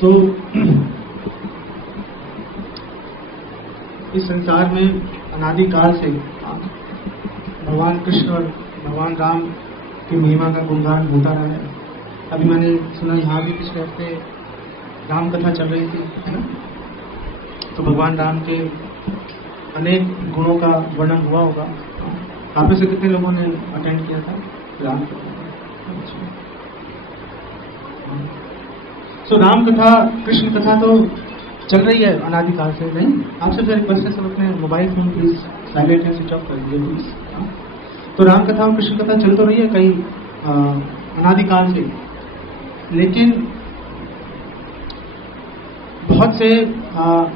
सो इस संसार में अनादिकाल से भगवान कृष्ण और भगवान राम की महिमा का गुणगान होता रहा है। अभी मैंने सुना यहाँ भी पिछले हफ्ते राम कथा चल रही थी, है ना। तो भगवान राम के अनेक गुणों का वर्णन हुआ होगा। आप में से कितने लोगों ने अटेंड किया था राम कथा? सो राम कथा, कृष्ण कथा तो चल रही है अनादिकाल से। नहीं, आपसे जो रिक्वेस्ट है सब अपने मोबाइल फोन प्लीज साइलेंट या स्विच ऑफ कर दीजिए प्लीज। तो राम कथा और कृष्ण कथा चल तो रही है कई अनादिकाल से, लेकिन बहुत से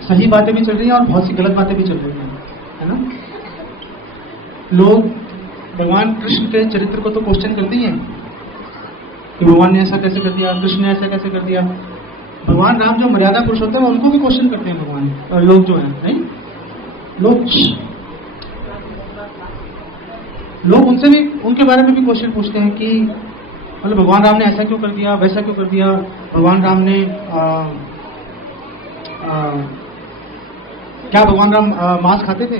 सही बातें भी चल रही हैं और बहुत सी गलत बातें भी चल रही हैं, है ना। लोग भगवान कृष्ण के चरित्र को तो क्वेश्चन करते ही हैं कि भगवान ने ऐसा कैसे कर दिया, कृष्ण ने ऐसा कैसे कर दिया। भगवान राम जो मर्यादा पुरुष होते हैं उनको भी क्वेश्चन करते हैं भगवान, और लोग जो हैं, नहीं, लोग उनसे भी, उनके बारे में भी क्वेश्चन पूछते हैं कि मतलब भगवान राम ने ऐसा क्यों कर दिया, वैसा क्यों कर दिया। भगवान राम ने क्या भगवान राम मांस खाते थे?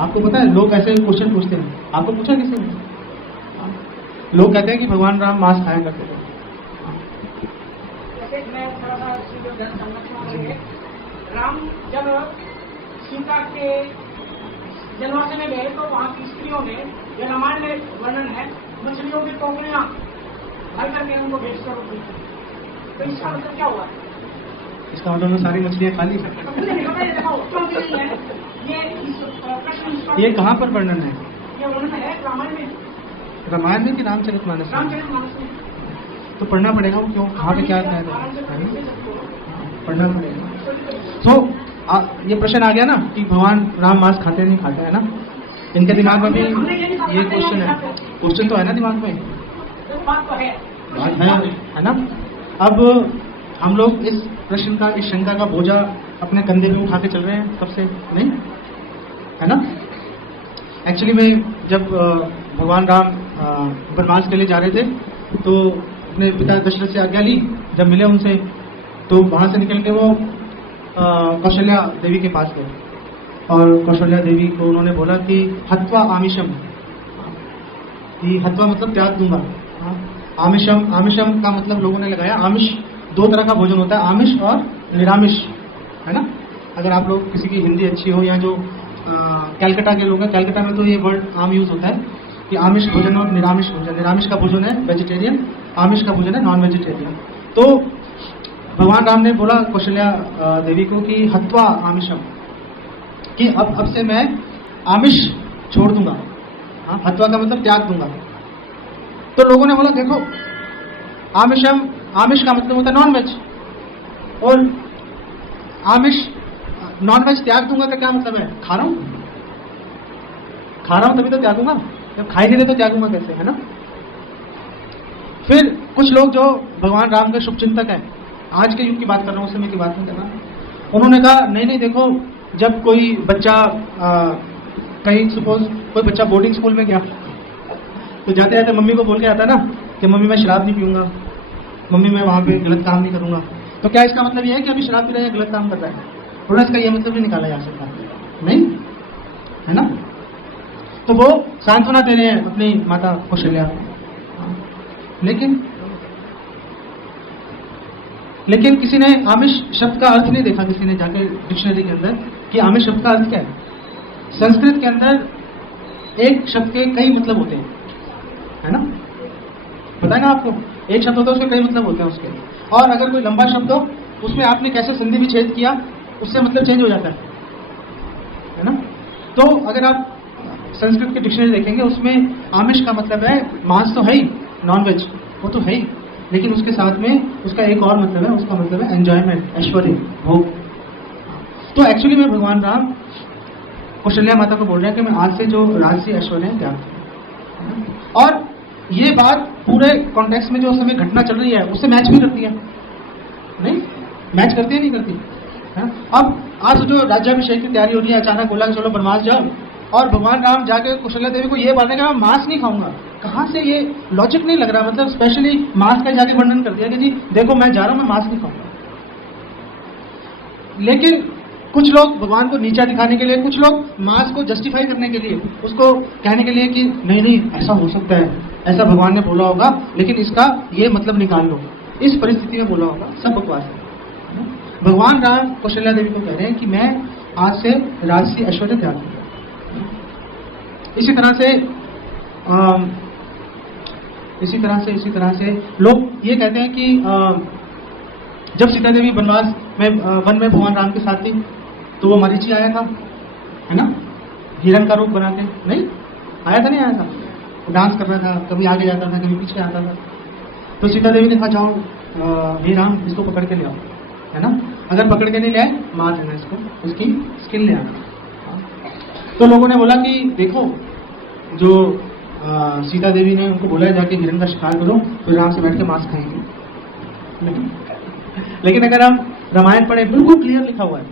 आपको पता है, लोग ऐसे क्वेश्चन पूछते हैं। आपको पूछा किसी ने? लोग कहते हैं कि भगवान राम मांस खाया करते थे। राम जब सीता के जन्माष्टमी में गए तो वहाँ की स्त्रियों ने, जो रामायण में वर्णन है, मछलियों की टोकरियां भर करके उनको भेज कर दी। तो इसका मतलब क्या हुआ? इसका मतलब सारी मछलियां खा ली। ये कहाँ पर वर्णन है? ये वर्णन है रामायण में। रामायण में कि रामचरितमानस? रामचरितमानस में। तो पढ़ना पड़ेगा वो, क्यों, कहाँ पे क्या है, पढ़ना पड़ेगा। तो ये प्रश्न आ गया ना कि भगवान राम मांस खाते नहीं खाते, है ना। इनके दिमाग में भी ये क्वेश्चन है। क्वेश्चन तो है ना दिमाग में, बात है ना। अब हम लोग इस प्रश्न का, इस शंका का बोझा अपने कंधे पे उठा के चल रहे हैं कब से, नहीं, है ना। एक्चुअली में जब भगवान राम वनवास के लिए जा रहे थे तो अपने पिता दशरथ से आज्ञा ली। जब मिले उनसे तो वहां से निकल के वो कौशल्या देवी के पास गए और कौशल्या देवी को उन्होंने बोला कि हत्वा आमिषम, कि हत्वा मतलब त्याग दूंगा। आमिषम, आमिषम का मतलब लोगों ने लगाया, आमिष दो तरह का भोजन होता है, आमिष और निरामिष, है ना। अगर आप लोग किसी की हिंदी अच्छी हो, या जो कैलकाटा के लोग हैं, कैलकाटा में तो ये वर्ड आम यूज होता है कि आमिष भोजन और निरामिष भोजन। निरामिष का भोजन है वेजिटेरियन, आमिष का भोजन है नॉन वेजिटेरियन। तो भगवान राम ने बोला कौशल्या देवी को कि हत्वा आमिषम, कि अब से मैं आमिष छोड़ दूंगा। हत्वा का मतलब त्याग दूंगा। तो लोगों ने बोला देखो, आमिषम, आमिष का मतलब होता है नॉन वेज, और आमिष नॉन वेज त्याग दूंगा का क्या मतलब है? खा रहा हूं तभी तो त्यागूंगा, जब खाई नहीं दे तो त्यागूंगा कैसे, है ना। फिर कुछ लोग जो भगवान राम के शुभचिंतक हैं, आज के युग की बात कर रहा हूं, उस समय की बात नहीं कर रहा, उन्होंने कहा नहीं देखो, जब कोई बच्चा कहीं, सपोज कोई बच्चा बोर्डिंग स्कूल में गया तो जाते जाते मम्मी को बोल के आता ना कि मम्मी मैं शराब नहीं पीऊंगा, मम्मी मैं वहां पे गलत काम नहीं करूंगा। तो क्या इसका मतलब ये है कि अभी शराब पी रहा है, गलत काम कर रहा है? थोड़ा इसका ये मतलब नहीं निकाला जा सकता, नहीं, है ना। तो वो सांत्वना दे रहे हैं अपनी माता कौशल्या, लेकिन किसी ने आमिष शब्द का अर्थ नहीं देखा, किसी ने जाके डिक्शनरी के अंदर कि आमिष शब्द का अर्थ क्या है। संस्कृत के अंदर एक शब्द के कई मतलब होते हैं, है ना, पता है ना आपको। एक शब्द होता है उसके कई मतलब होते हैं उसके, और अगर कोई लंबा शब्द हो उसमें आपने कैसे संधि विच्छेद किया उससे मतलब चेंज हो जाता है ना। तो अगर आप संस्कृत की डिक्शनरी देखेंगे उसमें आमिष का मतलब है मांस तो है ही, नॉन वेज वो तो है ही, लेकिन उसके साथ में उसका एक और मतलब है, उसका मतलब है एंजॉयमेंट, ऐश्वर्य, भोग। तो एक्चुअली में भगवान राम कौशल्या माता को बोल रहे हैं कि मैं आज से जो राजसी ऐश्वर्य है त्याग। और ये बात पूरे कॉन्टेक्स्ट में जो उस समय घटना चल रही है उससे मैच भी करती है, नहीं मैच करती है, नहीं करती है। अब आज जो राज्याभिषेक की तैयारी हो रही है, अचानक बोला चलो वनवास जाओ, और भगवान राम जाके कौशल्या देवी को ये बात है कि मैं मांस नहीं खाऊंगा। कहाँ से ये लॉजिक नहीं लग रहा, मतलब स्पेशली मांस का जाके वर्णन कर दिया कि जी देखो मैं जा रहा हूं, मैं मांस नहीं खाऊंगा। लेकिन कुछ लोग भगवान को नीचा दिखाने के लिए, कुछ लोग मांस को जस्टिफाई करने के लिए, उसको कहने के लिए कि नहीं नहीं ऐसा हो सकता है, ऐसा भगवान ने बोला होगा, लेकिन इसका ये मतलब निकाल लो, इस परिस्थिति में बोला होगा, सब बकवास है। भगवान राम कौशल्या देवी को कह रहे हैं कि मैं आज से राजसी ऐश्वर्य त्याग दूंगा। इसी तरह से लोग ये कहते हैं कि जब सीता देवी वनवास में वन में भगवान राम के साथ थी तो वो मरीची आया था, है ना, हिरण का रूप बना के, नहीं आया था, नहीं आया था, वो डांस कर रहा था, कभी आगे जाता था, कभी पीछे आता था। तो सीता देवी ने कहा जाओ हे राम इसको पकड़ के ले आओ, है ना, अगर पकड़ के नहीं ले आए मार देना इसको, उसकी स्किन ले आना। तो लोगों ने बोला कि देखो जो सीता देवी ने उनको बोला जाके हिरण का शिकार करो, फिर राम से बैठ के मांस खाएंगे। लेकिन अगर हम रामायण पढ़े, बिल्कुल क्लियर लिखा हुआ है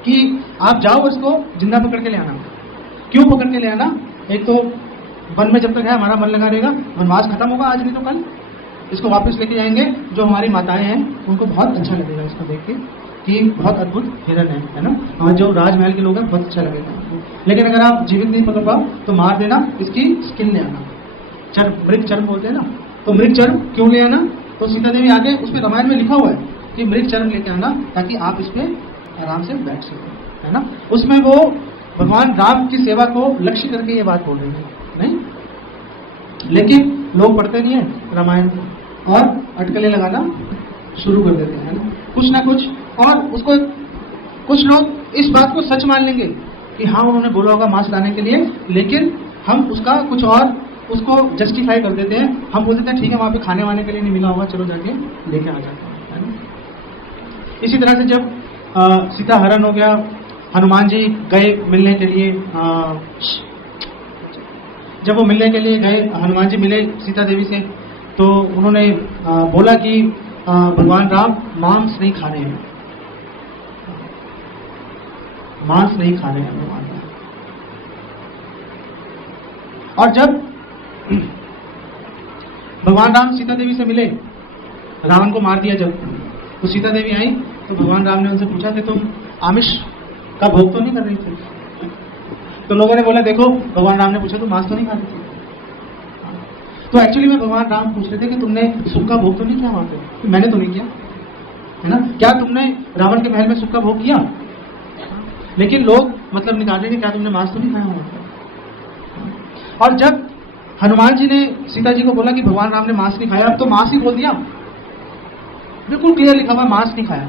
कि आप जाओ इसको जिंदा पकड़ के ले आना। क्यों पकड़ के ले आना? एक तो वन में जब तक है हमारा मन लगा रहेगा, वनवास खत्म होगा आज नहीं तो कल, इसको वापस लेके जाएंगे, जो हमारी माताएं हैं उनको बहुत अच्छा लगेगा इसको देख के कि बहुत अद्भुत हिरण है ना, और जो राजमहल के लोग हैं बहुत अच्छा लगेगा। लेकिन अगर आप जीवित नहीं पकड़ पाओ तो मार देना, इसकी स्किन ले आना, चर्म, मृग चर्म बोलते हैं ना, तो मृग चर्म क्यों ले आना? तो सीता देवी आगे उसमें रामायण में लिखा हुआ है कि मृग चर्म लेके आना ताकि आप इस पे आराम से बैठ सकें, है ना। उसमें वो भगवान राम की सेवा को लक्ष्य करके ये बात बोल रही है, नहीं, लेकिन लोग पढ़ते नहीं है रामायण और अटकलें लगाना शुरू कर देते हैं ना, कुछ ना कुछ, और उसको कुछ लोग इस बात को सच मान लेंगे कि हाँ उन्होंने बोला होगा मांस लाने के लिए, लेकिन हम उसका कुछ और उसको जस्टिफाई कर देते हैं। हम बोल देते हैं ठीक है वहां पे खाने वाने के लिए नहीं मिला होगा, चलो जाके लेके आ जाते हैं, है ना। इसी तरह से जब सीता हरण हो गया, हनुमान जी गए मिलने के लिए, जब वो मिलने के लिए गए, हनुमान जी मिले सीता देवी से, तो उन्होंने बोला कि भगवान राम मांस नहीं खा रहे हैं, मांस नहीं खा रहे हैं भगवान राम। और जब भगवान राम सीता देवी से मिले, रावण को मार दिया जब, तो सीता देवी आई तो भगवान राम ने उनसे पूछा कि तुम आमिष का भोग तो नहीं कर रही थी? तो लोगों ने बोला देखो, भगवान राम ने पूछा तुम मांस तो नहीं खाती थी? तो एक्चुअली में भगवान राम पूछ रहे थे कि तुमने सुख का भोग तो नहीं किया वहां पे? मैंने तो नहीं किया, है ना। क्या तुमने रावण के महल में सुख का भोग किया? लेकिन लोग मतलब निकाल रहे थे क्या तुमने मांस तो नहीं खाया वहां पे? और जब हनुमान जी ने सीता जी को बोला कि भगवान राम ने मांस नहीं खाया, अब तो मांस ही बोल दिया, बिल्कुल क्लियर लिखा हुआ मांस नहीं खाया।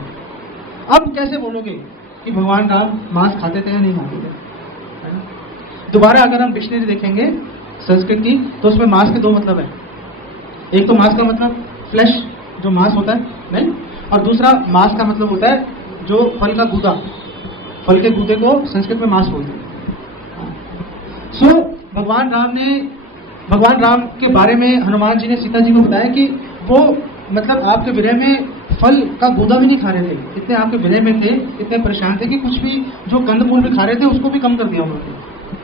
अब कैसे बोलोगे कि भगवान राम मांस खाते थे या नहीं खाते थे, है ना। दोबारा अगर हम डिक्शनरी देखेंगे संस्कृत की तो उसमें मांस के दो मतलब है। एक तो मांस का मतलब फ्लैश, जो मांस होता है, नहीं, और दूसरा मांस का मतलब होता है जो फल का गूदा, फल के गूदे को संस्कृत में मांस बोलते हैं। सो भगवान राम के बारे में हनुमान जी ने सीता जी को बताया कि वो मतलब आपके विरह में फल का गूदा भी नहीं खा रहे थे, इतने आपके विरह में थे, इतने परेशान थे कि कुछ भी जो कंद मूल भी खा रहे थे उसको भी कम कर दिया उन्होंने,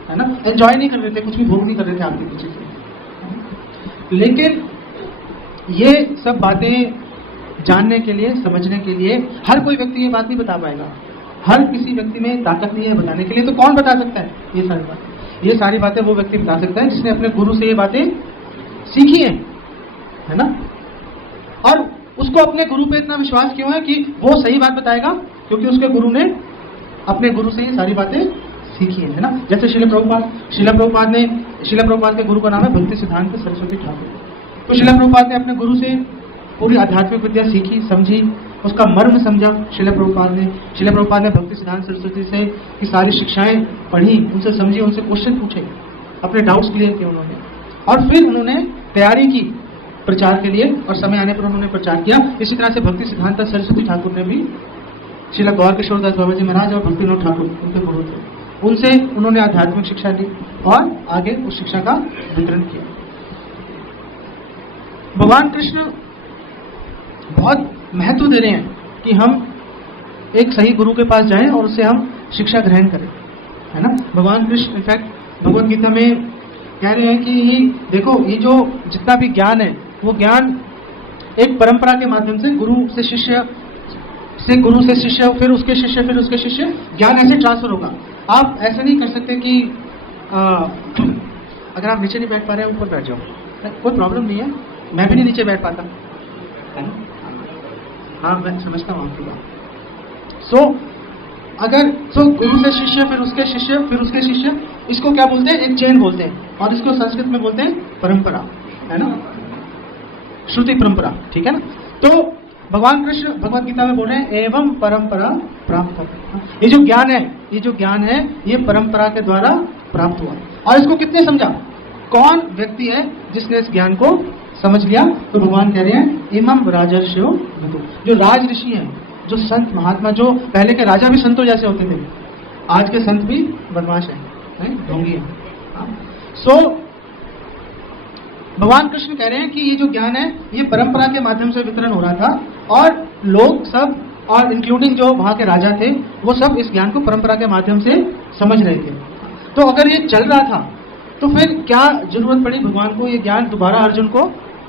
है ना, एंजॉय नहीं कर रहे थे, कुछ भी भोग नहीं कर रहे थे आपके पीछे से। लेकिन ये सब बातें जानने के लिए, समझने के लिए हर कोई व्यक्ति ये बात नहीं बता पाएगा, हर किसी व्यक्ति में ताकत नहीं है बताने के लिए। तो कौन बता सकता है ये सारी बातें? ये सारी बातें वो व्यक्ति बता सकता है जिसने अपने गुरु से ये बातें सीखी है ना। और उसको अपने गुरु पे इतना विश्वास क्यों है कि वो सही बात बताएगा? क्योंकि उसके गुरु ने अपने गुरु से ये सारी बातें सीखी है ना। जैसे शिला प्रभुपाद के गुरु का नाम है भक्ति सिद्धांत सरस्वती ठाकुर। तो शिला प्रभुपाद ने अपने गुरु से पूरी आध्यात्मिक विद्या सीखी, समझी, उसका मर्म समझा शिला प्रभुपाद ने भक्ति सिद्धांत सरस्वती से की सारी शिक्षाएं पढ़ी, उनसे समझी, उनसे क्वेश्चन पूछे, अपने डाउट्स क्लियर किए उन्होंने, और फिर उन्होंने तैयारी की प्रचार के लिए, और समय आने पर उन्होंने प्रचार किया। इसी तरह से भक्ति सिद्धांत सरस्वती ठाकुर ने भी श्रील गौर किशोर दास बाबा जी महाराज और भक्ति विनोद ठाकुर उनके गुरु थे, उनसे उन्होंने आध्यात्मिक शिक्षा ली और आगे उस शिक्षा का वितरण किया। भगवान कृष्ण बहुत महत्व दे रहे हैं कि हम एक सही गुरु के पास जाएं और उससे हम शिक्षा ग्रहण करें, है ना। भगवान कृष्ण इनफैक्ट भगवत गीता में कह रहे हैं कि देखो ये जो जितना भी ज्ञान है वो ज्ञान एक परंपरा के माध्यम से गुरु से शिष्य फिर उसके शिष्य ज्ञान ऐसे ट्रांसफर होगा। आप ऐसा नहीं कर सकते कि अगर आप नीचे नहीं बैठ पा रहे हैं ऊपर बैठ जाओ, कोई प्रॉब्लम नहीं है, मैं भी नहीं नीचे बैठ पाता है ना। हाँ मैं समझता हूँ आपकी बात। अगर गुरु से शिष्य फिर उसके शिष्य इसको क्या बोलते हैं, एक चेन बोलते हैं, और इसको संस्कृत में बोलते हैं परंपरा, है ना, श्रुति परंपरा, ठीक है ना। तो भगवान कृष्ण भगवत गीता में बोल रहे हैं एवं परंपरा प्राप्त। ये जो ज्ञान है ये परंपरा के द्वारा प्राप्त हुआ। और इसको कितने समझा, कौन व्यक्ति है जिसने इस ज्ञान को समझ लिया, तो भगवान कह रहे हैं इमं राजर्षियो विदुः। जो राज ऋषि हैं, जो संत महात्मा, जो पहले के राजा भी संतों जैसे होते थे, आज के संत भी बदमाश हैं, ढोंगी हैं। भगवान कृष्ण कह रहे हैं कि ये जो ज्ञान है ये परंपरा के माध्यम से वितरण हो रहा था, और लोग सब, और इंक्लूडिंग जो वहां के राजा थे, वो सब इस ज्ञान को परंपरा के माध्यम से समझ रहे थे। तो अगर ये चल रहा था तो फिर क्या जरूरत पड़ी भगवान को ये ज्ञान दोबारा अर्जुन को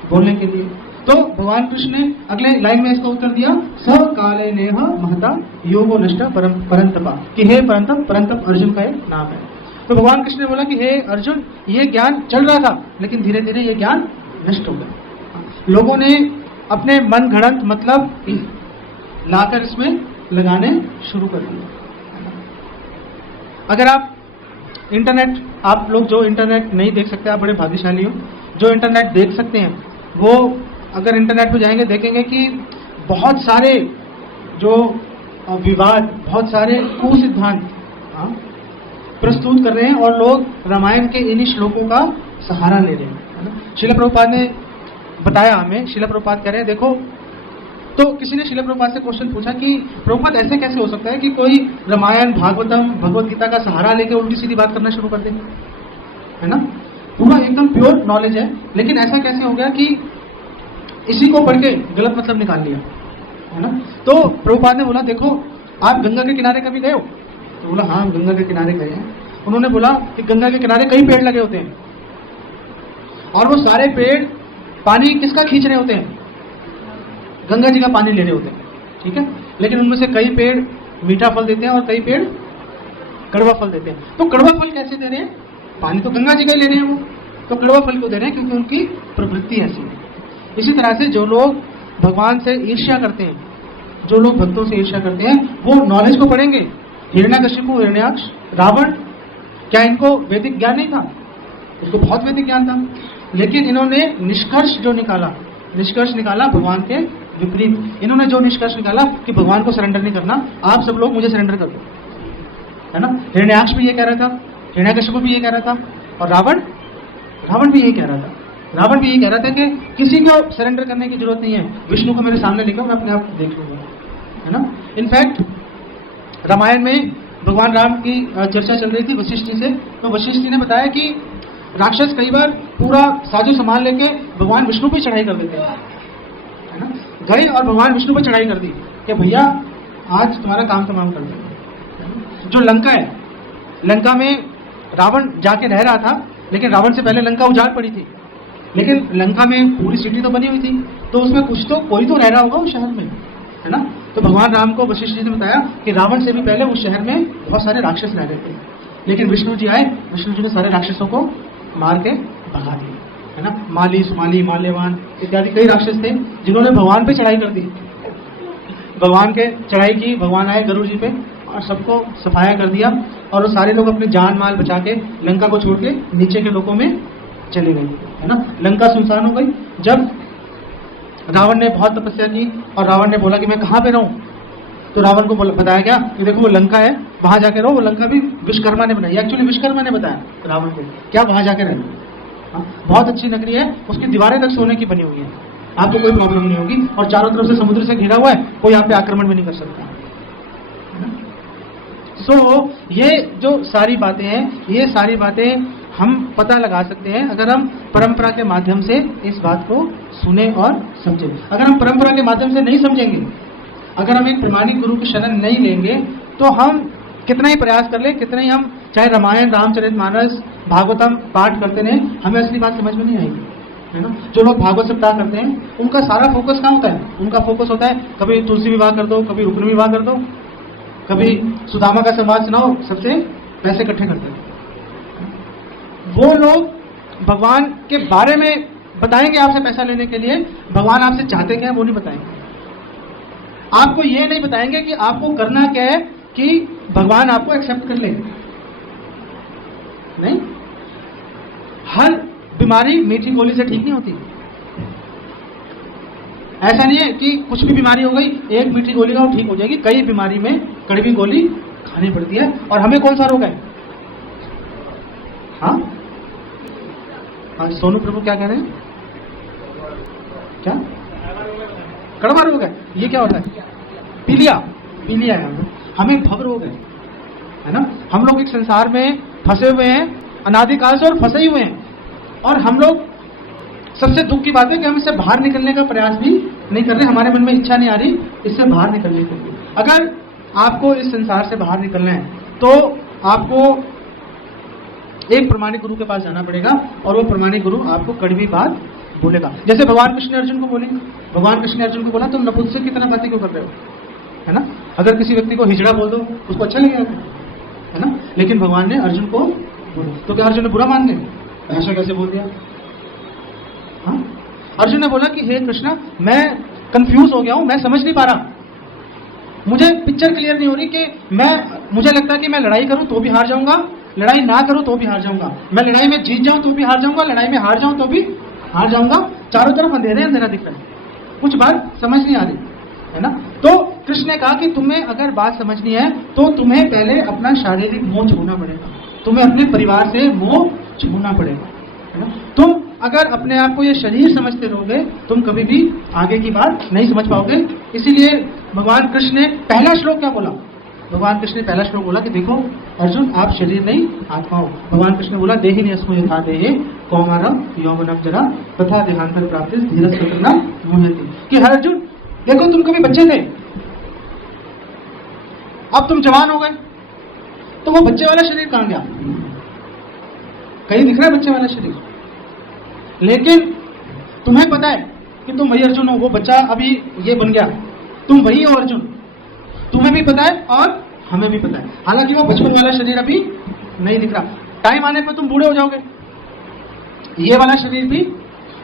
बोलने के लिए। तो भगवान कृष्ण ने अगले लाइन में इसको उत्तर दिया, स काले नेह महता योगो नष्ट परंतपा, कि हे परंतप अर्जुन का एक नाम है। तो भगवान कृष्ण ने बोला कि हे अर्जुन, ये ज्ञान चल रहा था लेकिन धीरे धीरे ये ज्ञान नष्ट हो गया। लोगों ने अपने मन घड़ंत मतलब लाकर इसमें लगाने शुरू कर दिए। अगर आप लोग जो इंटरनेट नहीं देख सकते, आप बड़े भाग्यशाली हो। जो इंटरनेट देख सकते हैं वो अगर इंटरनेट पे जाएंगे देखेंगे कि बहुत सारे जो विवाद, बहुत सारे कुसिद्धांत प्रस्तुत कर रहे हैं, और लोग रामायण के इन्हीं श्लोकों का सहारा ले रहे हैं। श्रील प्रभुपाद ने बताया हमें, श्रील प्रभुपाद कह रहे हैं देखो, तो किसी ने श्रील प्रभुपाद से क्वेश्चन पूछा कि प्रभुपाद ऐसे कैसे हो सकता है कि कोई रामायण भागवतम भगवत गीता का सहारा लेके उल्टी सीधी बात करना शुरू कर देंगे, है ना, पूरा एकदम प्योर नॉलेज है, लेकिन ऐसा कैसे हो गया कि इसी को पढ़ के गलत मतलब निकाल लिया, है ना। तो प्रभुपाद ने बोला देखो, आप गंगा के किनारे कभी गए हो? तो बोला हाँ गंगा के किनारे गए हैं। उन्होंने बोला कि गंगा के किनारे कई पेड़ लगे होते हैं, और वो सारे पेड़ पानी किसका खींच रहे होते हैं, गंगा जी का पानी ले रहे होते हैं, ठीक है। लेकिन उनमें से कई पेड़ मीठा फल देते हैं और कई पेड़ कड़वा फल देते हैं। तो कड़वा फल कैसे दे रहे हैं, पानी तो गंगा जी का ही ले रहे हैं वो, तो कड़वा फल क्यों दे रहे हैं, क्योंकि उनकी प्रवृत्ति ऐसी है। इसी तरह से जो लोग भगवान से ईर्ष्या करते हैं, जो लोग भक्तों से ईर्ष्या करते हैं, वो नॉलेज को पढ़ेंगे। हिरण्यकशिपु, हिरण्याक्ष, रावण, क्या इनको वैदिक ज्ञान नहीं था? उसको बहुत वैदिक ज्ञान था, लेकिन इन्होंने निष्कर्ष निकाला भगवान के विपरीत। इन्होंने जो निष्कर्ष निकाला कि भगवान को सरेंडर नहीं करना, आप सब लोग मुझे सरेंडर कर दो, है ना। हिरण्याक्ष भी ये कह रहा था, हिरण्यकशिपु भी ये कह रहा था, और रावण भी ये कह रहा था। रावण भी ये कह रहा था कि किसी को सरेंडर करने की जरूरत नहीं है, विष्णु को मेरे सामने लेकर मैं अपने आप देख लूंगा, है ना। इनफैक्ट रामायण में भगवान राम की चर्चा चल रही थी वशिष्ठ जी से, तो वशिष्ठ जी ने बताया कि राक्षस कई बार पूरा साजो सामान लेके भगवान विष्णु पे चढ़ाई कर देते हैं, है ना। गए और भगवान विष्णु पे चढ़ाई कर दी कि भैया आज तुम्हारा काम तमाम कर दो। जो लंका है, लंका में रावण जाके रह रहा था, लेकिन रावण से पहले लंका उजाड़ पड़ी थी, लेकिन लंका में पूरी सिटी तो बनी हुई थी, तो उसमें कोई तो रह रहा होगा उस शहर में, है ना। तो भगवान राम को वशिष्ठ जी ने बताया कि रावण से भी पहले उस शहर में बहुत सारे राक्षस रह रहे थे, लेकिन विष्णु जी आए, विष्णु जी ने सारे राक्षसों को मार के भगा दिए, है ना। माली, सुमाली, माल्यवान इत्यादि कई राक्षस थे जिन्होंने भगवान पे चढ़ाई कर दी। भगवान के चढ़ाई की, भगवान आए गरुड़ जी पे और सबको सफाया कर दिया, और वो सारे लोग अपने जान माल बचा के लंका को छोड़ के नीचे के लोगों में चले गए, है ना। लंका सुनसान हो गई। जब रावण ने बहुत तपस्या की और रावण ने बोला कि मैं कहाँ पे रहूं, तो रावण को बताया गया कि देखो वो लंका है, वहां जाके रहो। वो लंका भी विश्वकर्मा ने बनाई, एक्चुअली विश्वकर्मा ने बताया रावण को क्या वहां जाके रहना, बहुत अच्छी नगरी है, उसकी दीवारें तक सोने की बनी हुई है, आपको कोई प्रॉब्लम नहीं होगी, और चारों तरफ से समुद्र से घिरा हुआ है, कोई यहाँ पे आक्रमण भी नहीं कर सकता। सो ये जो सारी बातें हैं, ये सारी बातें हम पता लगा सकते हैं अगर हम परंपरा के माध्यम से इस बात को सुने और समझें। अगर हम परंपरा के माध्यम से नहीं समझेंगे, अगर हम एक प्रमाणिक गुरु की शरण नहीं लेंगे, तो हम कितना ही प्रयास कर ले, कितना ही हम चाहे रामायण, रामचरितमानस, भागवतम पाठ करते रहे, हमें असली बात समझ में नहीं आएगी, है ना। जो लोग भागवत सप्ताह करते हैं उनका सारा फोकस कहाँ होता है? उनका फोकस होता है कभी तुलसी विवाह कर दो, कभी रुक्मिणी विवाह कर दो, कभी सुदामा का संवाद सुनाओ, सबसे पैसे इकट्ठे करते हैं। वो लोग भगवान के बारे में बताएंगे आपसे पैसा लेने के लिए, भगवान आपसे चाहते क्या है वो नहीं बताएंगे। आपको ये नहीं बताएंगे कि आपको करना क्या है कि भगवान आपको एक्सेप्ट कर ले। नहीं, हर बीमारी मीठी गोली से ठीक नहीं होती। ऐसा नहीं है कि कुछ भी बीमारी हो गई एक मीठी गोली खाओ ठीक हो जाएगी। कई बीमारी में कड़वी गोली खानी पड़ती है। और हमें कौन सा रोग है? हाँ, सोनू प्रभु क्या कह रहे हैं? क्या कड़वा रोग है? ये क्या होता है? पीलिया, पीलिया है हमें। भव रोग है ना। हम लोग एक संसार में फंसे हुए हैं अनादिकाल से, और फंसे ही हुए हैं। और हम लोग, सबसे दुख की बात है कि हम इससे बाहर निकलने का प्रयास भी नहीं कर रहे। हमारे मन में इच्छा नहीं आ रही इससे बाहर निकलने के लिए। अगर आपको इस संसार से बाहर निकलना है तो आपको एक प्रमाणिक गुरु के पास जाना पड़ेगा, और वो प्रमाणिक गुरु आपको कड़वी बात बोलेगा। जैसे भगवान कृष्ण ने अर्जुन को बोले, भगवान कृष्ण ने अर्जुन को बोला तुम नपुंसक की तरह बातें क्यों कर रहे हो, है ना। अगर किसी व्यक्ति को हिजड़ा बोल दो उसको अच्छा लगेगा, है ना। लेकिन भगवान ने अर्जुन को बोला तो क्या अर्जुन ने बुरा मान लिया? ऐसा कैसे बोल दिया? हाँ, अर्जुन ने बोला कि हे कृष्णा, मैं कंफ्यूज हो गया हूं, मैं समझ नहीं पा रहा, मुझे पिक्चर क्लियर नहीं हो रही कि मुझे लगता है कि मैं लड़ाई करूं तो भी हार जाऊंगा, लड़ाई ना करूं तो भी हार जाऊंगा, मैं लड़ाई में जीत जाऊं तो भी हार जाऊंगा, लड़ाई में हार जाऊं तो भी हार जाऊंगा। चारों तरफ अंधेरे अंधेरा दिख रहा है, कुछ बात समझ नहीं आ रही, है ना। तो कृष्ण ने कहा कि तुम्हें अगर बात समझनी है तो तुम्हें पहले अपना शारीरिक मोह छोड़ना पड़ेगा, तुम्हें अपने परिवार से मोह छोड़ना पड़ेगा, है ना। तुम अगर अपने आप को ये शरीर समझते रहोगे तुम कभी भी आगे की बात नहीं समझ पाओगे। इसीलिए भगवान कृष्ण ने पहला श्लोक क्या बोला? भगवान कृष्ण ने पहला श्लोक बोला कि देखो अर्जुन, आप शरीर नहीं आत्मा हो। भगवान कृष्ण ने बोला देहि नियस्मो यथा देहे कौमारम यौवनम जरा तथा देहांतर प्राप्ति धीरज स्वतंत्रता मुह्यति। कि हर अर्जुन देखो, तुम कभी बच्चे थे, अब तुम जवान हो गए, तो वो बच्चे वाला शरीर कहां गया? कहीं दिख रहा है बच्चे वाला शरीर? लेकिन तुम्हें पता है कि तुम वही अर्जुन हो, वो बच्चा अभी ये बन गया, तुम वही हो अर्जुन, तुम्हें भी पता है और हमें भी पता है। हालांकि वो बचपन वाला शरीर अभी नहीं दिख रहा, टाइम आने पर तुम बूढ़े हो जाओगे, ये वाला शरीर भी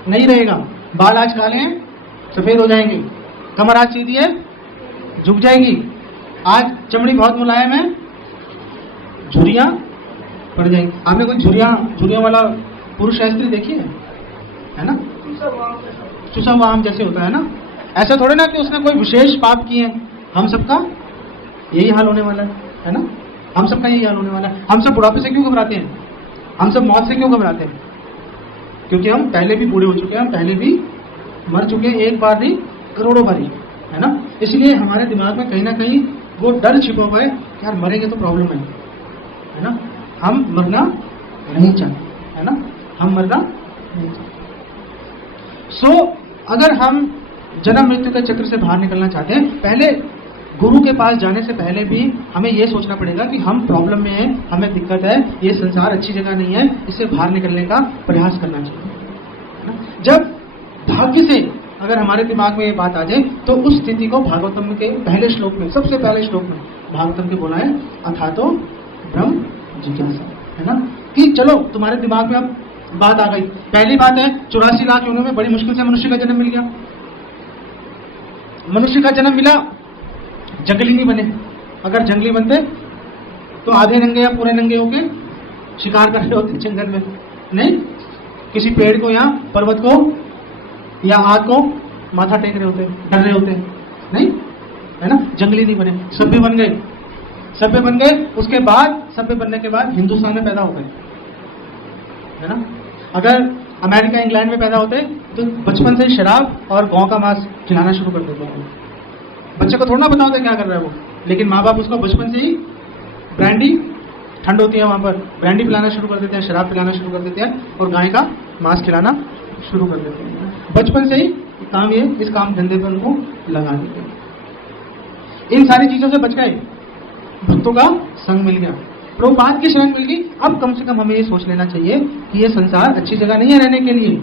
नहीं रहेगा। बाल आज काले हैं सफेद हो जाएंगे, कमर आज सीधी है झुक जाएगी, आज चमड़ी बहुत मुलायम है झुर्रियां पड़ जाएंगी। आपने कोई झुर्रियां वाला पुरुष शास्त्री देखी है ना? चुसा हुआ आम जैसे होता है ना। ऐसा थोड़े ना कि उसने कोई विशेष पाप किए हैं, हम सबका यही हाल होने वाला है ना। हम सबका यही हाल होने वाला है। हम सब बुढ़ापे से क्यों घबराते हैं? हम सब मौत से क्यों घबराते हैं? क्योंकि हम पहले भी बूढ़े हो चुके हैं, हम पहले भी मर चुके हैं, एक बार नहीं करोड़ों बारी, है ना। इसलिए हमारे दिमाग में कहीं ना कहीं वो डर छिपा हुआ है कि यार मरेंगे तो प्रॉब्लम है ना। हम मरना नहीं चाहते, है ना, हम मरना नहीं चाहते। अगर हम जन्म मृत्यु के चक्र से बाहर निकलना चाहते हैं, पहले गुरु के पास जाने से पहले भी हमें यह सोचना पड़ेगा कि हम प्रॉब्लम में हैं, हमें दिक्कत है, ये संसार अच्छी जगह नहीं है, इससे बाहर निकलने का प्रयास करना चाहिए। जब भाग्य से अगर हमारे दिमाग में ये बात आ जाए तो उस स्थिति को भागवतम के पहले श्लोक में, सबसे पहले श्लोक में भागवतम के बोला है अथातो ब्रह्म जिज्ञासा, है ना। कि चलो तुम्हारे दिमाग में अब बात आ गई। पहली बात है 84 लाख योनियों में बड़ी मुश्किल से मनुष्य का जन्म मिल गया। मनुष्य का जन्म मिला, जंगली नहीं बने। अगर जंगली बनते तो आधे नंगे या पूरे नंगे होके शिकार कर रहे होते जंगल में, नहीं किसी पेड़ को या पर्वत को या आग को माथा टेक रहे होते, डर रहे होते, नहीं, है ना। जंगली नहीं बने, सभ्य बन गए। सभ्य बन गए, उसके बाद सभ्य बनने के बाद हिंदुस्तान में पैदा हो गए, है ना। अगर अमेरिका इंग्लैंड में पैदा होते तो बचपन से शराब और गांव का मांस खिलाना शुरू कर देते हैं। बच्चे को थोड़ा ना पता होता क्या कर रहा है वो, लेकिन माँ बाप उसको बचपन से ही ब्रांडी, ठंड होती है वहां पर, ब्रांडी पिलाना शुरू कर देते हैं, शराब पिलाना शुरू कर देते हैं और गाय का मांस खिलाना शुरू कर देते हैं। बचपन से ही काम, ये इस काम धंधे पर उनको लगा देते हैं। इन सारी चीजों से बच गए, भक्तों का संग मिल गया, प्रभुपाद की शरण मिल गई। अब कम से कम हमें ये सोच लेना चाहिए कि ये संसार अच्छी जगह नहीं है रहने के लिए।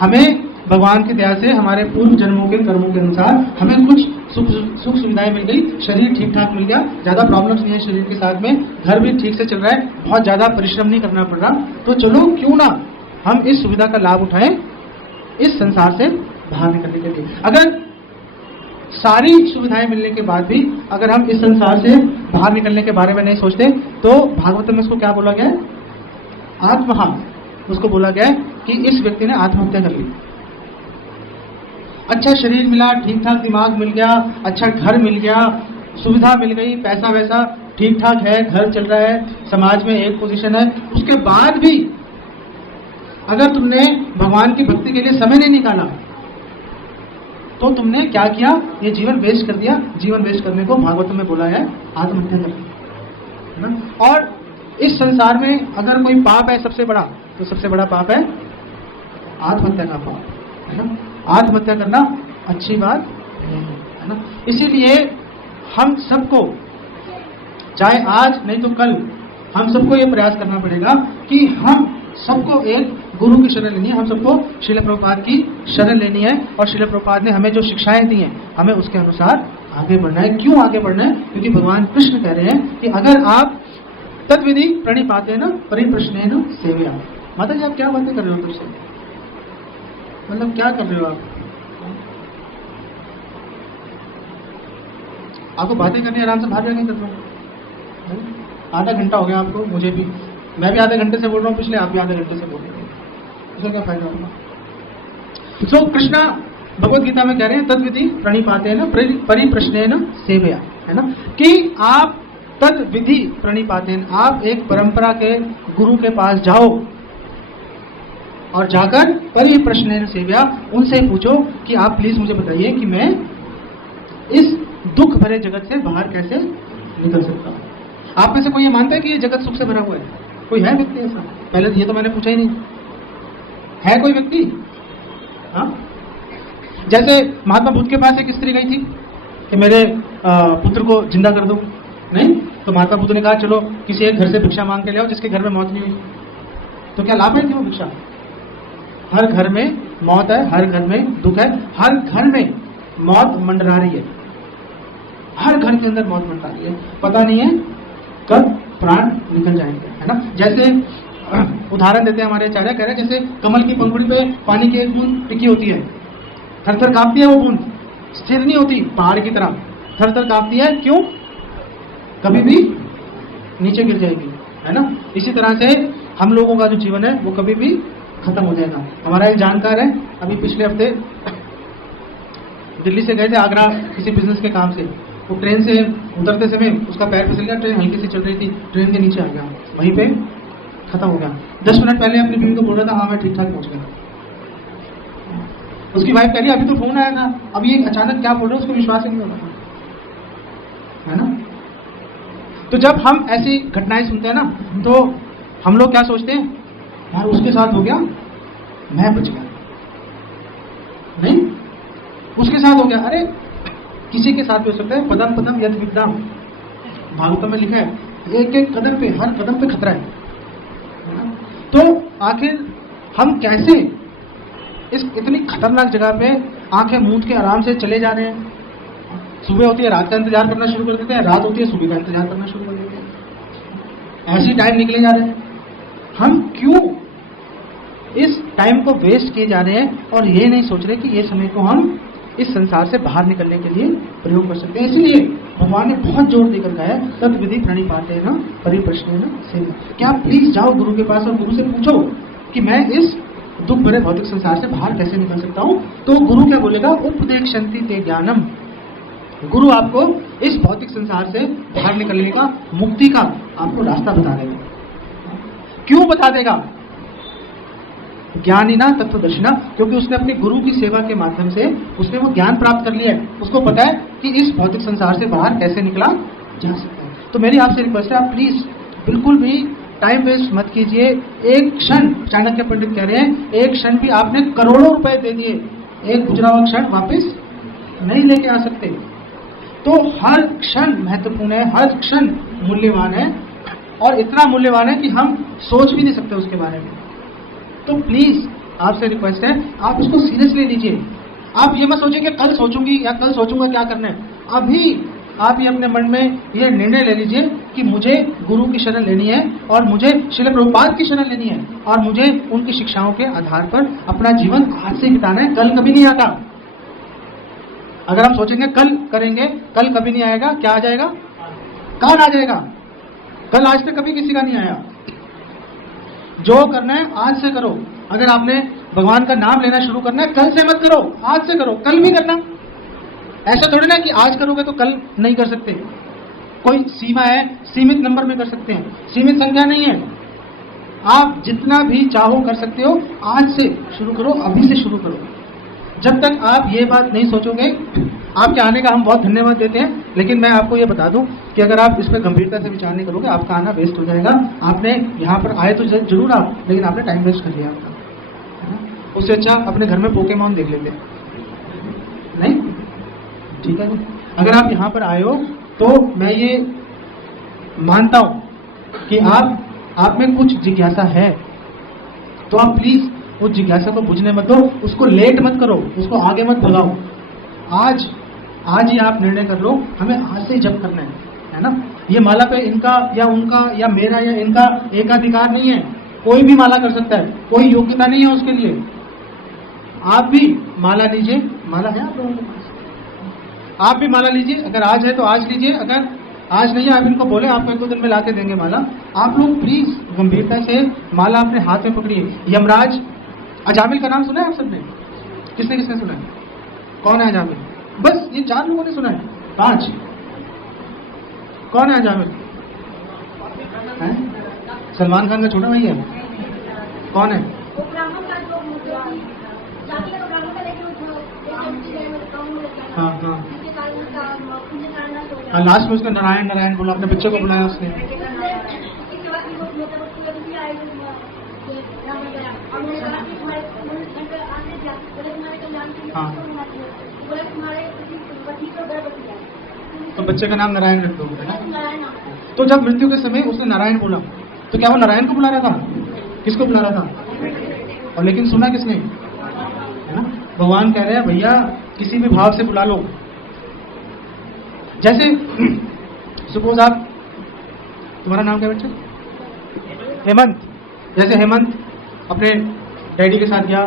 हमें भगवान की दया से हमारे पूर्व जन्मों के कर्मों के अनुसार हमें कुछ सुख सुविधाएं मिल गई, शरीर ठीक ठाक मिल गया, ज्यादा प्रॉब्लम्स नहीं है शरीर के साथ में, घर भी ठीक से चल रहा है, बहुत ज्यादा परिश्रम नहीं करना पड़ रहा। तो चलो क्यों ना हम इस सुविधा का लाभ उठाएं इस संसार से बाहर निकलने के लिए। अगर सारी सुविधाएं मिलने के बाद भी अगर हम इस संसार से बाहर निकलने के बारे में नहीं सोचते, तो भागवत में उसको क्या बोला गया है? आत्महा। उसको बोला गया है कि इस व्यक्ति ने आत्महत्या कर ली। अच्छा शरीर मिला, ठीक ठाक दिमाग मिल गया, अच्छा घर मिल गया, सुविधा मिल गई, पैसा वैसा ठीक ठाक है, घर चल रहा है, समाज में एक पोजीशन है, उसके बाद भी अगर तुमने भगवान की भक्ति के लिए समय नहीं निकाला तो तुमने क्या किया? ये जीवन वेस्ट कर दिया। जीवन वेस्ट करने को भागवत में बोला है आत्महत्या कर, है ना। और इस संसार में अगर कोई पाप है सबसे बड़ा, तो सबसे बड़ा पाप है आत्महत्या का पाप, है ना। आत्महत्या करना अच्छी बात नहीं है ना। इसीलिए हम सबको, चाहे आज नहीं तो कल, हम सबको ये प्रयास करना पड़ेगा कि हम सबको एक गुरु की शरण लेनी है, हम सबको श्रील प्रभुपाद की शरण लेनी है। और श्रील प्रभुपाद ने हमें जो शिक्षाएं दी हैं हमें उसके अनुसार आगे बढ़ना है। क्यों आगे बढ़ना है? क्योंकि भगवान कृष्ण कह रहे हैं कि अगर आप तद्विधि प्रणिपाते न परिप्रश्नेन सेवया। माता जी आप क्या बातें कर रहे हो तुझसे? मतलब क्या कर रहे हो आप? आपको बातें करनी आराम से बाहर नहीं कर रहा हूँ। आधा घंटा हो गया आपको, मुझे भी, मैं भी आधे घंटे से बोल रहा हूँ, पिछले आप भी आधे घंटे से बोल रहे हैं, उसका क्या फायदा होगा? तो कृष्णा भगवत गीता में कह रहे हैं तद्विधि प्रणिपाते न परिप्रश्नेन सेवया, है ना, कि आप तद्विधि प्रणिपाते, आप एक परंपरा के गुरु के पास जाओ और जाकर परिप्रश्नेन सेवया, उनसे पूछो कि आप प्लीज मुझे बताइए कि मैं इस दुख भरे जगत से बाहर कैसे निकल सकता हूँ। आप में से कोई ये मानता है कि ये जगत सुख से भरा हुआ है? कोई है व्यक्ति ऐसा? पहले ये तो मैंने पूछा ही नहीं, है कोई व्यक्ति? हाँ, जैसे महात्मा बुद्ध के पास एक स्त्री गई थी कि मेरे पुत्र को जिंदा कर दो, नहीं तो महात्मा बुद्ध ने कहा चलो किसी एक घर से भिक्षा मांग के ले आओ जिसके घर में मौत नहीं हुई। तो क्या ला पाई थी वो भिक्षा? हर घर में मौत है, हर घर में दुख है, हर घर में मौत मंडरा रही है, हर घर के अंदर मौत मंडरा रही है, पता नहीं है कब प्राण निकल जाएंगे, है ना। जैसे उदाहरण देते हैं हमारे आचार्य, कह रहे हैं जैसे कमल की पंखुड़ी पे पानी की एक बूंद टिकी होती है, थर थर कांपती है वो बूंद, स्थिर नहीं होती, पहाड़ की तरह थर थर कांपती है। क्यों? कभी भी नीचे गिर जाएगी, है ना। इसी तरह से हम लोगों का जो जीवन है वो कभी भी खत्म हो जाएगा। हमारा एक जानकार है, अभी पिछले हफ्ते दिल्ली से गए थे आगरा किसी बिजनेस के काम से, वो ट्रेन से उतरते समय उसका पैर फिसल गया, ट्रेन हल्की से चल रही थी, ट्रेन के नीचे आ गया, वहीं पे खत्म हो गया। 10 मिनट पहले अपनी बीवी को बोल रहा था हाँ मैं ठीक ठाक पहुंच गया। उसकी वाइफ कह रही अभी तो फोन आया था, अब ये अचानक क्या बोल रहे हो, उसको विश्वास ही नहीं हो रहा, है ना। तो जब हम ऐसी घटनाएं सुनते हैं ना तो हम लोग क्या सोचते हैं, यार उसके साथ हो गया मैं बच गया, नहीं उसके साथ हो गया, अरे किसी के साथ भी हो सकता है। पदम पदम यद विद्याम, भागवत में लिखा है एक एक कदम पे, हर कदम पे खतरा है। तो आखिर हम कैसे इस इतनी खतरनाक जगह पे आंखें मूंद के आराम से चले जा रहे हैं? सुबह होती है रात का इंतजार करना शुरू कर देते हैं, रात होती है सुबह का इंतजार करना शुरू कर देते हैं, ऐसे टाइम निकले जा रहे हैं। हम क्यों इस टाइम को वेस्ट किए जा रहे हैं और ये नहीं सोच रहे कि ये समय को हम इस संसार से बाहर निकलने के लिए प्रयोग कर सकते हैं। इसलिए भगवान ने बहुत जोर देकर कहा है तद्विधि प्रणिपाते न परिप्रश्नेन सेवया, कि आप प्लीज जाओ गुरु के पास और गुरु से पूछो कि मैं इस दुख भरे भौतिक संसार से बाहर कैसे निकल सकता हूँ। तो गुरु क्या बोलेगा? उपदेक्षन्ति ते ज्ञानम, गुरु आपको इस भौतिक संसार से बाहर निकलने का, मुक्ति का आपको रास्ता बता देगा। क्यों बता देगा? ज्ञानिना तत्वदर्शिना, क्योंकि उसने अपने गुरु की सेवा के माध्यम से उसने वो ज्ञान प्राप्त कर लिया है, उसको पता है कि इस भौतिक संसार से बाहर कैसे निकला जा सकता है। तो मेरी आपसे रिक्वेस्ट है, आप प्लीज बिल्कुल भी टाइम वेस्ट मत कीजिए। एक क्षण, चाणक्य पंडित कह रहे हैं, एक क्षण भी आपने करोड़ों रुपए दे दिए, एक गुजरा हुआ क्षण वापस नहीं लेके आ सकते। तो हर क्षण महत्वपूर्ण है, हर क्षण मूल्यवान है, और इतना मूल्यवान है कि हम सोच भी नहीं सकते उसके बारे में। तो प्लीज आपसे रिक्वेस्ट है, आप उसको सीरियसली लीजिए। आप ये मत सोचिए कि कल सोचूंगी या कल सोचूंगा क्या करना है। अभी आप ये अपने मन में ये निर्णय ले लीजिए कि मुझे गुरु की शरण लेनी है, और मुझे श्रील प्रभुपाद की शरण लेनी है, और मुझे उनकी शिक्षाओं के आधार पर अपना जीवन आज से बिताना है। कल कभी नहीं आता। अगर हम सोचेंगे कल करेंगे, कल कभी नहीं आएगा। क्या आ जाएगा? कल आ जाएगा। कल आज तक कभी किसी का नहीं आया। जो करना है आज से करो। अगर आपने भगवान का नाम लेना शुरू करना है, कल से मत करो, आज से करो। कल भी करना। ऐसा थोड़ी ना कि आज करोगे तो कल नहीं कर सकते। कोई सीमा है, सीमित नंबर में कर सकते हैं, सीमित संख्या नहीं है। आप जितना भी चाहो कर सकते हो। आज से शुरू करो, अभी से शुरू करो। जब तक आप ये बात नहीं सोचोगे, आपके आने का हम बहुत धन्यवाद देते हैं, लेकिन मैं आपको ये बता दूं कि अगर आप इस पर गंभीरता से विचार नहीं करोगे, आपका आना वेस्ट हो जाएगा। आपने यहाँ पर आए तो जरूर आप, लेकिन आपने टाइम वेस्ट कर लिया आपका। उससे अच्छा अपने घर में पोकेमॉन देख लेते। नहीं, ठीक है। अगर आप यहाँ पर आए हो तो मैं ये मानता हूं कि आप में कुछ जिज्ञासा है, तो आप प्लीज उस जिज्ञासा को बुझने मत दो, उसको लेट मत करो, उसको आगे मत भगाओ। आज ही आप निर्णय कर लो, हमें आज से ही जप करना है ना। ये माला पे इनका या उनका या मेरा या इनका एकाधिकार नहीं है। कोई भी माला कर सकता है, कोई योग्यता नहीं है उसके लिए। आप भी माला लीजिए। माला है आप लोगों के पास? आप भी माला लीजिए। अगर आज है तो आज लीजिए, अगर आज नहीं है आप इनको बोले, आपको 1-2 दिन में लाके देंगे माला। आप लोग प्लीज गंभीरता से माला अपने हाथ में पकड़िए। यमराज अजामिल का नाम सुना है आप सबने? किसने किसने सुना है? कौन है अजामिल? बस ये 4 लोगों ने सुना है। 5 कौन है अजामिल? सलमान खान का छोटा भाई है। कौन है? हाँ हाँ हाँ, लास्ट में उसने नारायण नारायण बोला, अपने बच्चे को बुलाया उसने। हाँ, तो बच्चे का नाम नारायण रख दो। तो जब मृत्यु के समय उसने नारायण बोला, तो क्या वो नारायण को बुला रहा था? किसको बुला रहा था? और लेकिन सुना किसने? है ना, भगवान कह रहे हैं भैया किसी भी भाव से बुला लो। जैसे सपोज आप, तुम्हारा नाम क्या बच्चा? हेमंत। जैसे हेमंत अपने डैडी के साथ गया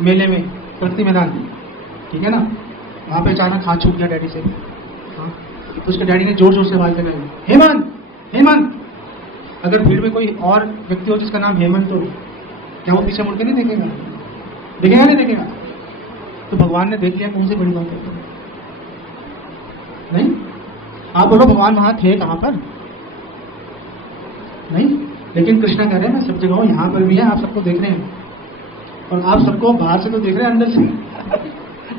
मेले में, प्रगति मैदान, ठीक है ना, वहां पे अचानक हाथ छूट गया डैडी से। हाँ, तो उसके डैडी ने जोर जोर से आवाज लगाई, हेमंत हेमंत। अगर भीड़ में कोई और व्यक्ति हो जिसका नाम हेमंत हो, क्या वो पीछे मुड़ के नहीं देखेगा? देखेगा नहीं देखेगा? तो भगवान ने देख लिया, कौन सी बड़ी बात है? नहीं, आप बोलो भगवान वहां थे कहां पर? नहीं, लेकिन कृष्णा कह रहे हैं मैं सब जगह हूं, यहां पर भी है, आप सबको देख रहे हैं। और आप सबको बाहर से तो देख रहे हैं, अंदर से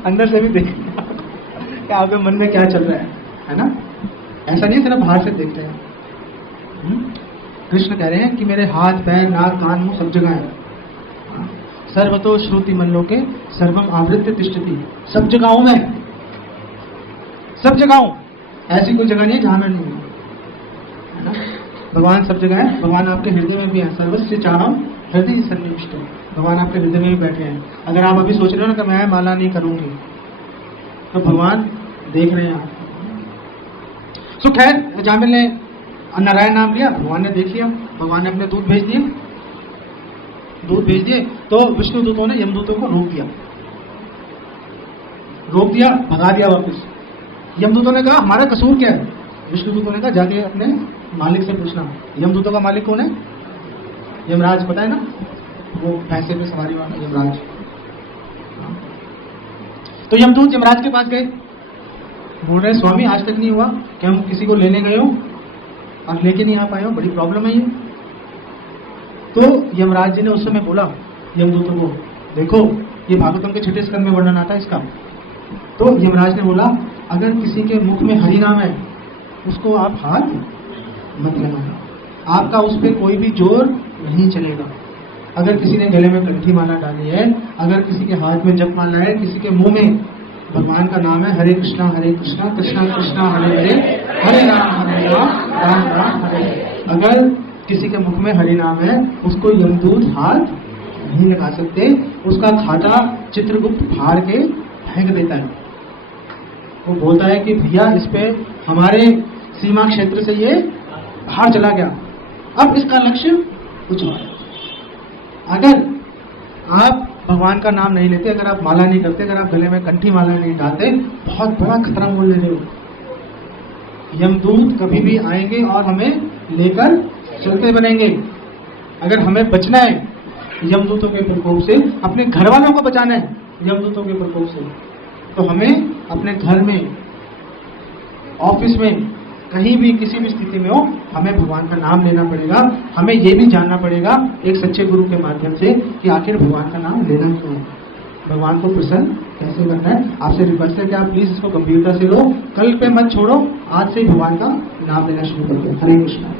अंदर से भी देख रहे हैं कि आपके मन में क्या चल रहा है ना। ऐसा नहीं सिर्फ बाहर से देख रहे हैं। कृष्ण कह रहे हैं कि मेरे हाथ पैर नाक कान मुंह सब जगह है। सर्वतो श्रुति मल्लोके सर्वम आवृत्य तिष्ठति। सब जगहों में, सब जगहों, ऐसी कोई जगह नहीं है जहां में नहीं है ना। भगवान सब जगह है। भगवान आपके हृदय में भी है। सर्वस्य चाहम हृदय सन्निविष्ट। भगवान आपके हृदय में भी बैठे हैं। अगर आप अभी सोच रहे हो ना कि मैं माला नहीं करूंगी, तो भगवान देख रहे हैं आप। तो खैर जामिल ने नारायण नाम लिया, भगवान ने देख लिया, भगवान ने अपने दूत भेज दिए। दूत भेज दिए तो विष्णु दूतों ने यमदूतों को रोक दिया, भगा दिया वापस। यमदूतों ने कहा हमारा कसूर क्या है? विष्णु दूतों ने कहा जाके अपने मालिक से पूछना। यमदूतों का मालिक कौन है? यमराज, पता है ना, वो भैंसे पे सवारी वाला यमराज। तो यमदूत यमराज के पास गए, बोल रहे स्वामी आज तक नहीं हुआ कि हम किसी को लेने गए हो और लेके नहीं आ पाए हो, बड़ी प्रॉब्लम है ये। तो यमराज जी ने उस समय बोला यमदूतों को, देखो ये भागवतम के 6 स्कंद में वर्णन आता है इसका। तो यमराज ने बोला अगर किसी के मुख में हरि नाम है उसको आप हाथ मत लगाना, आपका उस पर कोई भी जोर नहीं चलेगा। अगर किसी ने गले में कंठी माला डाली है, अगर किसी के हाथ में जप माला है, किसी के मुंह में भगवान का नाम है हरे कृष्णा कृष्णा कृष्णा हरे हरे, हरे राम राम राम हरे हरे। अगर किसी के मुख में हरि नाम है, उसको यमदूत हाथ नहीं लगा सकते, उसका खाता चित्रगुप्त फाड़ के फेंक देता है। वो बोलता है कि भैया इस पे हमारे सीमा क्षेत्र से ये बाहर चला गया। अब इसका लक्ष्य कुछ और है। अगर आप भगवान का नाम नहीं लेते, अगर आप माला नहीं करते, अगर आप गले में कंठी माला नहीं डालते, बहुत बड़ा खतरा मोल ले रहे हो। यमदूत कभी भी आएंगे और हमें लेकर चलते बनेंगे। अगर हमें बचना है यमदूतों के प्रकोप से, अपने घर वालों को बचाना है यमदूतों के प्रकोप से, तो हमें अपने घर में, ऑफिस में, कहीं भी किसी भी स्थिति में हो, हमें भगवान का नाम लेना पड़ेगा। हमें ये भी जानना पड़ेगा एक सच्चे गुरु के माध्यम से कि आखिर भगवान का नाम लेना क्यों है, भगवान को प्रसन्न कैसे करना है। आपसे रिक्वेस्ट है कि आप प्लीज इसको गंभीरता से लो, कल पे मत छोड़ो, आज से ही भगवान का नाम लेना शुरू करो। हरे कृष्णा।